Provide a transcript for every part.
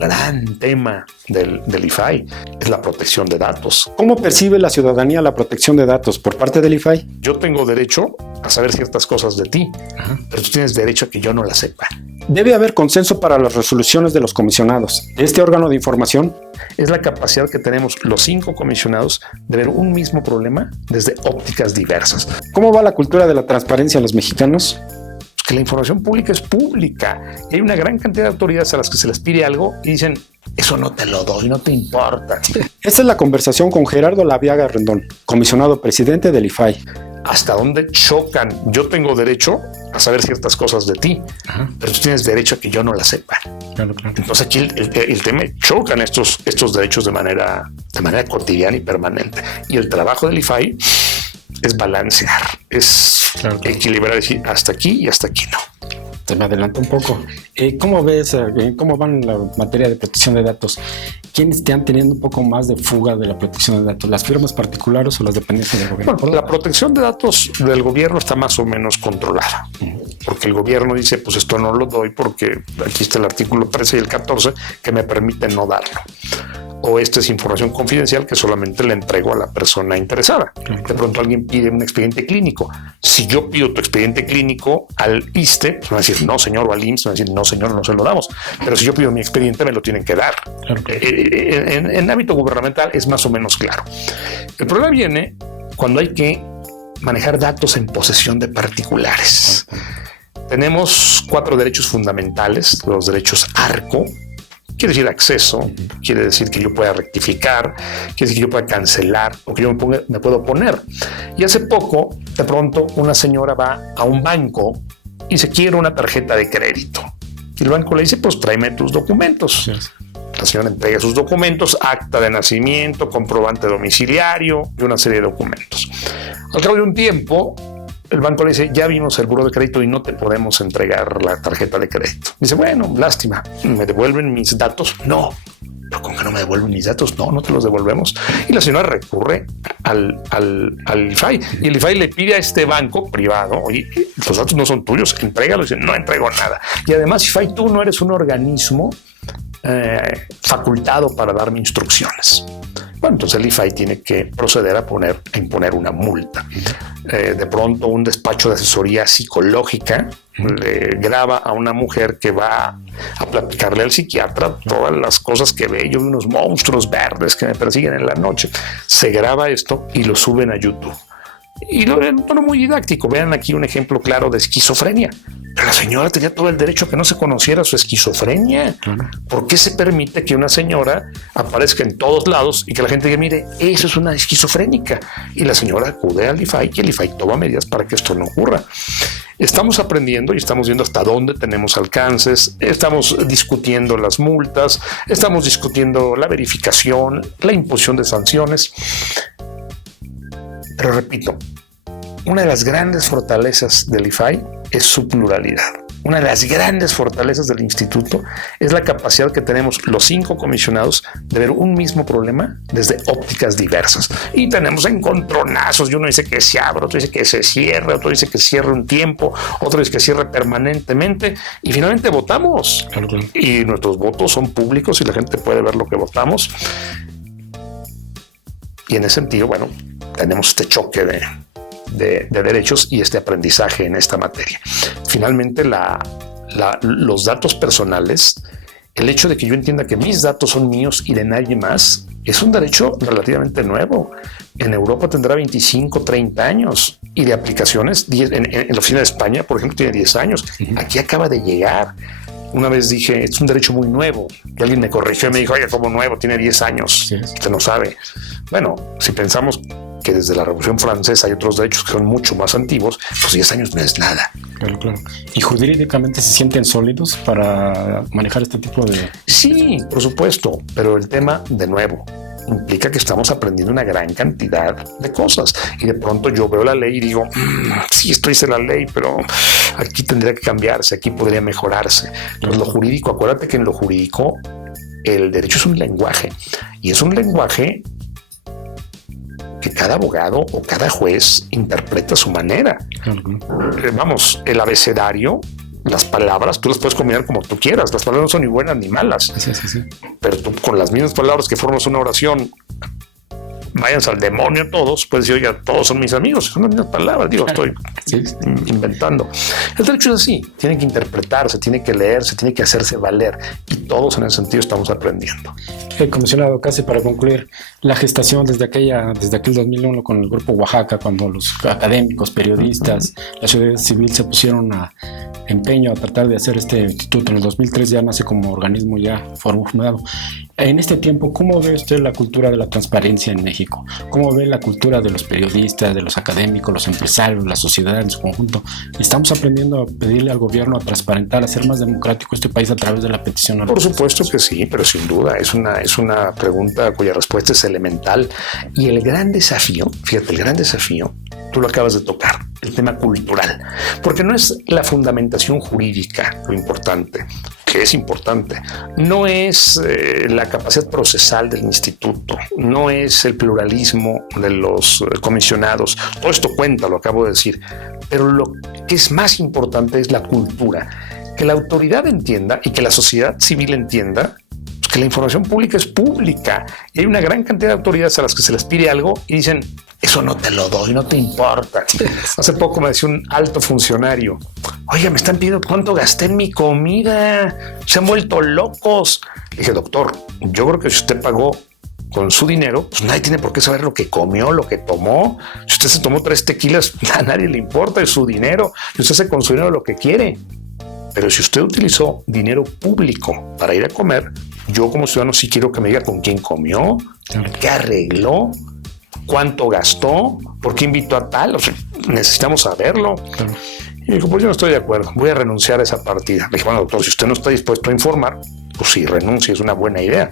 gran tema del IFAI es la protección de datos. ¿Cómo percibe la ciudadanía la protección de datos por parte del IFAI? Yo tengo derecho a saber ciertas cosas de ti, pero tú tienes derecho a que yo no las sepa. Debe haber consenso para las resoluciones de los comisionados. Este órgano de información es la capacidad que tenemos los 5 comisionados de ver un mismo problema desde ópticas diversas. ¿Cómo va la cultura de la transparencia en los mexicanos? Que la información pública es pública. Y hay una gran cantidad de autoridades a las que se les pide algo y dicen, eso no te lo doy, no te importa. Esta es la conversación con Gerardo Laviaga Rendón, comisionado presidente del IFAI. ¿Hasta dónde chocan? Yo tengo derecho a saber ciertas cosas de ti, pero tú tienes derecho a que yo no las sepa. Claro. Entonces aquí el tema chocan estos derechos de manera cotidiana y permanente. Y el trabajo del IFAI es balancear, es equilibrar, decir hasta aquí y hasta aquí no. Te me adelanto un poco. ¿Cómo ves cómo van la materia de protección de datos? ¿Quiénes están teniendo un poco más de fuga de la protección de datos? ¿Las firmas particulares o las dependencias del gobierno? Bueno, la protección de datos del gobierno está más o menos controlada, porque el gobierno dice, pues esto no lo doy porque aquí está el artículo 13 y el 14 que me permiten no darlo. O esta es información confidencial que solamente le entrego a la persona interesada. De pronto alguien pide un expediente clínico. Si yo pido tu expediente clínico al ISSSTE, pues van a decir no señor, o al IMSS van a decir no señor, no se lo damos. Pero si yo pido mi expediente, me lo tienen que dar. Claro. En ámbito gubernamental es más o menos claro. El problema viene cuando hay que manejar datos en posesión de particulares. Tenemos 4 derechos fundamentales, los derechos ARCO. Quiere decir acceso, quiere decir que yo pueda rectificar, quiere decir que yo pueda cancelar o que yo me puedo oponer. Y hace poco, de pronto, una señora va a un banco y se quiere una tarjeta de crédito. Y el banco le dice, pues tráeme tus documentos. Sí. La señora entrega sus documentos, acta de nacimiento, comprobante domiciliario y una serie de documentos. Al cabo de un tiempo, el banco le dice, ya vimos el buró de crédito y no te podemos entregar la tarjeta de crédito. Dice, bueno, lástima, ¿me devuelven mis datos? No. ¿Pero con que no me devuelven mis datos? No te los devolvemos. Y la señora recurre al IFAI. Y el IFAI le pide a este banco privado, oye, los datos no son tuyos, entrégalos. Y dice, no entrego nada. Y además, IFAI, tú no eres un organismo facultado para darme instrucciones. Bueno, entonces el IFAI tiene que proceder a imponer una multa. De pronto un despacho de asesoría psicológica le graba a una mujer que va a platicarle al psiquiatra todas las cosas que ve. Yo vi unos monstruos verdes que me persiguen en la noche. Se graba esto y lo suben a YouTube. Y lo en un tono muy didáctico. Vean aquí un ejemplo claro de esquizofrenia. Pero la señora tenía todo el derecho a que no se conociera su esquizofrenia. ¿Por qué se permite que una señora aparezca en todos lados y que la gente diga, mire, eso es una esquizofrénica? Y la señora acude al IFAI y el IFAI toma medidas para que esto no ocurra. Estamos aprendiendo y estamos viendo hasta dónde tenemos alcances, estamos discutiendo las multas, estamos discutiendo la verificación, la imposición de sanciones. Pero repito, una de las grandes fortalezas del IFAI es su pluralidad. Una de las grandes fortalezas del instituto es la capacidad que tenemos los 5 comisionados de ver un mismo problema desde ópticas diversas. Y tenemos encontronazos, y uno dice que se abre, otro dice que se cierre, otro dice que cierre un tiempo, otro dice que cierre permanentemente, y finalmente votamos. Claro. Y nuestros votos son públicos y la gente puede ver lo que votamos. Y en ese sentido, bueno, tenemos este choque de derechos y este aprendizaje en esta materia. Finalmente, los datos personales, el hecho de que yo entienda que mis datos son míos y de nadie más, es un derecho relativamente nuevo. En Europa tendrá 25, 30 años y de aplicaciones, en la oficina de España, por ejemplo, tiene 10 años. Aquí acaba de llegar. Una vez dije, es un derecho muy nuevo. Y alguien me corrigió y me dijo, oye, ¿cómo nuevo? Tiene 10 años. Sí. Usted no sabe. Bueno, si pensamos que desde la Revolución Francesa hay otros derechos que son mucho más antiguos, pues 10 años no es nada. Claro. ¿Y jurídicamente se sienten sólidos para manejar este tipo de...? Sí, por supuesto, pero el tema, de nuevo, implica que estamos aprendiendo una gran cantidad de cosas. Y de pronto yo veo la ley y digo, sí, esto dice la ley, pero aquí tendría que cambiarse, aquí podría mejorarse. Entonces, lo jurídico, acuérdate que en lo jurídico el derecho es un lenguaje, y es un lenguaje que cada abogado o cada juez interpreta a su manera. Vamos, el abecedario Las palabras tú las puedes combinar como tú quieras. Las palabras no son ni buenas ni malas. Sí. Pero tú con las mismas palabras que formas una oración, váyanse al demonio todos, puedes decir, oiga, todos son mis amigos, son las mismas palabras, digo, estoy inventando. El derecho es así, tiene que interpretarse, tiene que leerse, tiene que hacerse valer, y todos en ese sentido estamos aprendiendo. Comisionado, casi para concluir, la gestación desde aquel 2001 con el Grupo Oaxaca, cuando los académicos, periodistas, la sociedad civil se pusieron a empeño a tratar de hacer este instituto. En el 2003 ya nace como organismo ya formado. En este tiempo, ¿cómo ve usted la cultura de la transparencia en México? ¿Cómo ve la cultura de los periodistas, de los académicos, los empresarios, la sociedad en su conjunto? Estamos aprendiendo a pedirle al gobierno a transparentar, a hacer más democrático este país a través de la petición. Por supuesto que sí, pero sin duda es una pregunta cuya respuesta es elemental. Y el gran desafío, fíjate, el gran desafío, tú lo acabas de tocar, el tema cultural, porque no es la fundamentación jurídica lo importante, que es importante, no es la capacidad procesal del instituto, no es el pluralismo de los comisionados, todo esto cuenta, lo acabo de decir, pero lo que es más importante es la cultura, que la autoridad entienda y que la sociedad civil entienda que la información pública es pública y hay una gran cantidad de autoridades a las que se les pide algo y dicen, eso no te lo doy, no te importa. Hace poco me decía un alto funcionario, oiga, me están pidiendo cuánto gasté en mi comida, se han vuelto locos. Le dije, doctor, yo creo que si usted pagó con su dinero, pues nadie tiene por qué saber lo que comió, lo que tomó. Si usted se tomó 3 tequilas, a nadie le importa, es su dinero y usted hace con su dinero lo que quiere. Pero si usted utilizó dinero público para ir a comer, yo como ciudadano sí quiero que me diga con quién comió, qué arregló, cuánto gastó, por qué invitó a tal. O sea, necesitamos saberlo. Claro. Y dijo, pues yo no estoy de acuerdo, voy a renunciar a esa partida. Le dije, bueno, doctor, si usted no está dispuesto a informar, pues sí, renuncie, es una buena idea.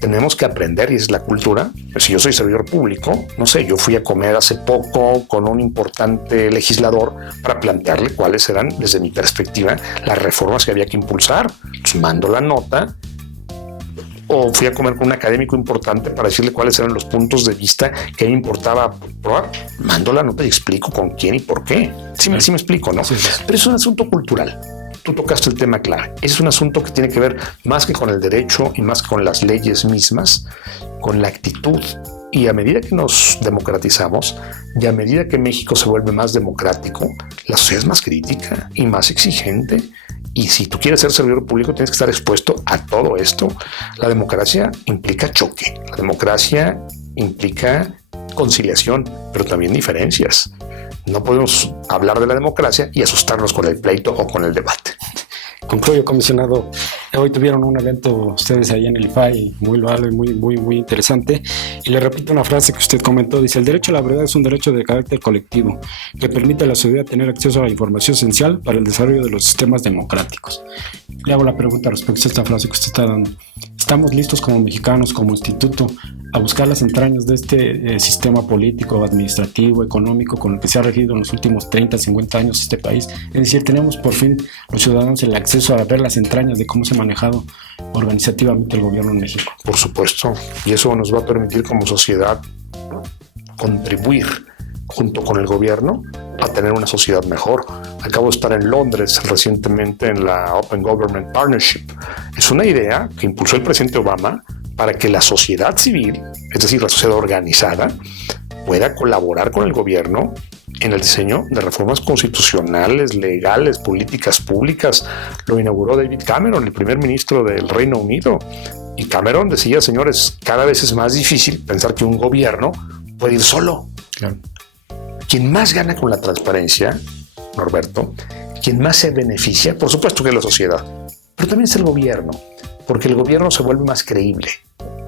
Tenemos que aprender, y es la cultura. Si yo soy servidor público, no sé, yo fui a comer hace poco con un importante legislador para plantearle cuáles eran, desde mi perspectiva, las reformas que había que impulsar. Pues mando la nota. O fui a comer con un académico importante para decirle cuáles eran los puntos de vista que a mí importaba probar. Mando la nota y explico con quién y por qué. Sí me explico, ¿no? Sí. Pero es un asunto cultural. Tú tocaste el tema clave. Es un asunto que tiene que ver más que con el derecho y más que con las leyes mismas, con la actitud. Y a medida que nos democratizamos y a medida que México se vuelve más democrático, la sociedad es más crítica y más exigente. Y si tú quieres ser servidor público, tienes que estar expuesto a todo esto. La democracia implica choque. La democracia implica conciliación, pero también diferencias. No podemos hablar de la democracia y asustarnos con el pleito o con el debate. Concluyo, comisionado. Hoy tuvieron un evento ustedes ahí en el IFAI muy loable, muy interesante. Y le repito una frase que usted comentó. Dice, el derecho a la verdad es un derecho de carácter colectivo que permite a la sociedad tener acceso a la información esencial para el desarrollo de los sistemas democráticos. Le hago la pregunta respecto a esta frase que usted está dando. ¿Estamos listos como mexicanos, como instituto, a buscar las entrañas de este sistema político, administrativo, económico con el que se ha regido en los últimos 30, 50 años este país? Es decir, tenemos por fin los ciudadanos el acceso a ver las entrañas de cómo se ha manejado organizativamente el gobierno en México. Por supuesto, y eso nos va a permitir como sociedad contribuir junto con el gobierno a tener una sociedad mejor. Acabo de estar en Londres recientemente en la Open Government Partnership. Es una idea que impulsó el presidente Obama para que la sociedad civil, es decir, la sociedad organizada, pueda colaborar con el gobierno en el diseño de reformas constitucionales, legales, políticas públicas. Lo inauguró David Cameron, el primer ministro del Reino Unido. Y Cameron decía, señores, cada vez es más difícil pensar que un gobierno puede ir solo. Claro. Quien más gana con la transparencia, Norberto, quien más se beneficia, por supuesto que es la sociedad, pero también es el gobierno, porque el gobierno se vuelve más creíble,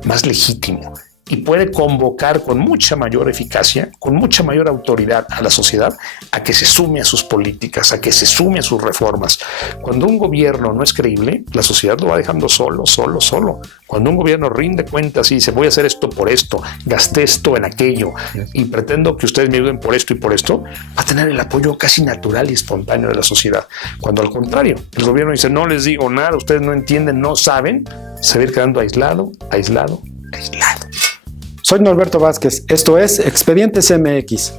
más legítimo y puede convocar con mucha mayor eficacia, con mucha mayor autoridad a la sociedad a que se sume a sus políticas, a que se sume a sus reformas. Cuando un gobierno no es creíble, la sociedad lo va dejando solo. Cuando un gobierno rinde cuentas y dice, voy a hacer esto por esto, gasté esto en aquello y pretendo que ustedes me ayuden por esto y por esto, va a tener el apoyo casi natural y espontáneo de la sociedad. Cuando al contrario, el gobierno dice, no les digo nada, ustedes no entienden, no saben, se va a ir quedando aislado. Soy Norberto Vázquez, esto es Expedientes MX.